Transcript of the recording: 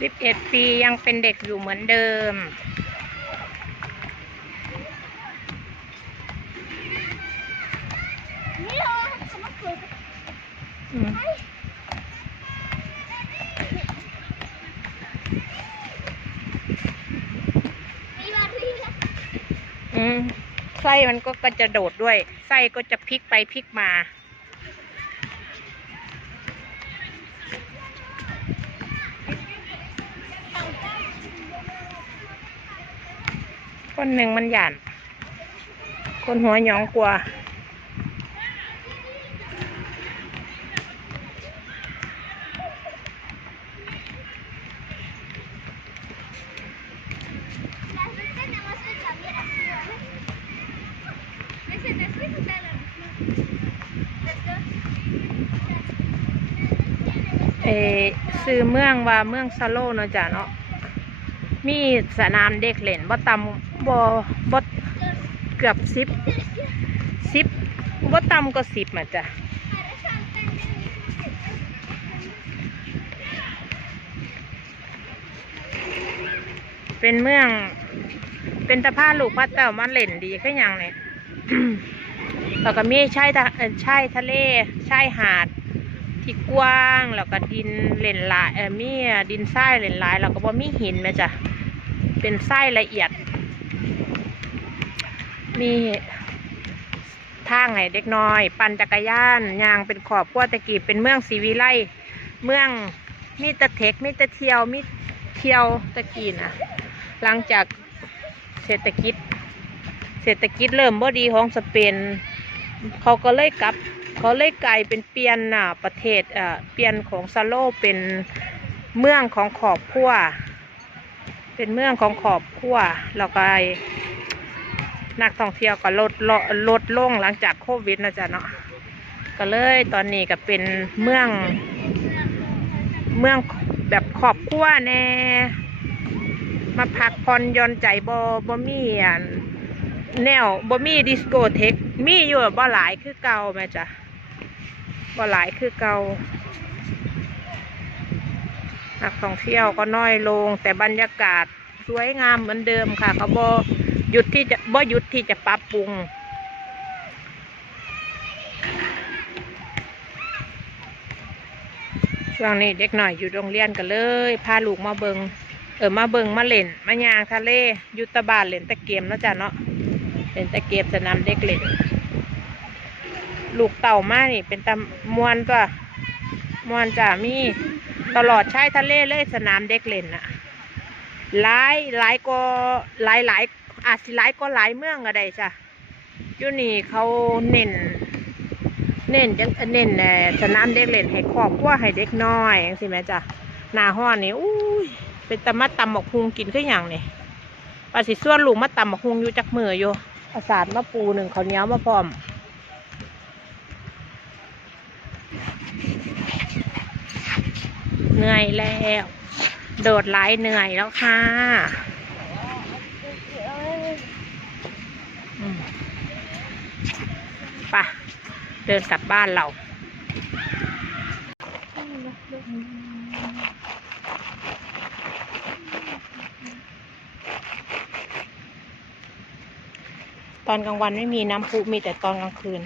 สิบเอ็ดปียังเป็นเด็กอยู่เหมือนเดิมนี่เหรอเขามาเกิดอืมมีบารีแล้วอืมไส้มันก็ก็จะโดดด้วย ไส้ก็จะพลิกไปพลิกมา คนหนึ่งมันหยานคนหัวหยองกลัวเออซื้อเมืองว่าเมืองซาโลเนาะจ้ะเนาะ มีสนามเด็กเล่นบ่ต่ำบ่บ่เกือบสิบสิบบ่ต่ำก็สิบมาจ้ะเป็นเมือง เป็นตะพาลูกพัดเต่ามันเล่นดีแค่ยังเนี่ยแล้วก็มีชายทะชายทะเลชายหาด ที่กว้างแล้วก็ดินเล่นลายเออมีดินทรายเล่นลายแล้วก็บ่มีหินแม่จ้ะเป็นทรายละเอียด มีทางให้เด็กน้อย ปั่นจักรยานยางเป็นขอบพัวตะกี้เป็นเมืองศรีวิไลเมืองมีตะเทคมีตะเที่ยวมีเที่ยวตะกี้นะหลังจากเศรษฐกิจ เศรษฐกิจเริ่มบ่ดีของสเปน เขาก็เลยกลับ เขาเลยกลายเป็นเปลี่ยนอ่าประเทศอ่าเปลี่ยนของซาโลเป็นเมืองของขอบครัวเป็นเมืองของขอบครัวแล้วก็นักท่องเที่ยวก็ลดลดลดลงหลังจากโควิดนะจ๊ะเนาะก็เลยตอนนี้ก็เป็นเมือง เมืองแบบขอบครัวแน่มาพักผ่อนย่อนใจบ่บ่มีอัน แนวบ่มีดิสโกเทคมีอยู่บ่หลายคือเก่าแม่จ้ะบ่หลายคือเก่านักท่องเที่ยวก็น้อยลง แต่บรรยากาศสวยงามเหมือนเดิมค่ะเขาบ่หยุดที่จะบ่หยุดที่จะปรับปรุงช่วงนี้เด็กหน่อยอยู่โรงเรียนกันเลยพาลูกมาเบิงเออมาเบิงมาเล่นมายางทะเลอยุตะบานเล่นตะเกียมเนาะจ้ะเนาะ เป็นตะเกียบสนามเด็กเล่นลูกเต่ามานี่ เป็นตำมวนตัวมวนจ้ามีตลอดชายทะเลเลยสนามเด็กเล่นน่ะหลายหลายก็หลายหลายอาจสิหลายก็หลายเมืองก็ได้จ้ะยูนี่เขาเน้นเน้นจังเน้นแหน่สนามเด็กเล่นให้ครอบครัวให้เด็กน้อยสิแม่จ้ะหน้าห้อนนี่อุ้ยเป็นตะมัดตำบักพุงกินคืออย่างนี่ปลาสิส่วนลูกมาตำบักฮุงอยู่จักมืออยู่ อาสาดมะปูหนึ่งข้าวเหนียวมาพร้อมเหนื่อยแล้ว โดดไล่เหนื่อยแล้วค่ะอืมไปเดินกลับบ้านเรา ตอนกลางวันไม่มีน้ำพุมีแต่ตอนกลางคืน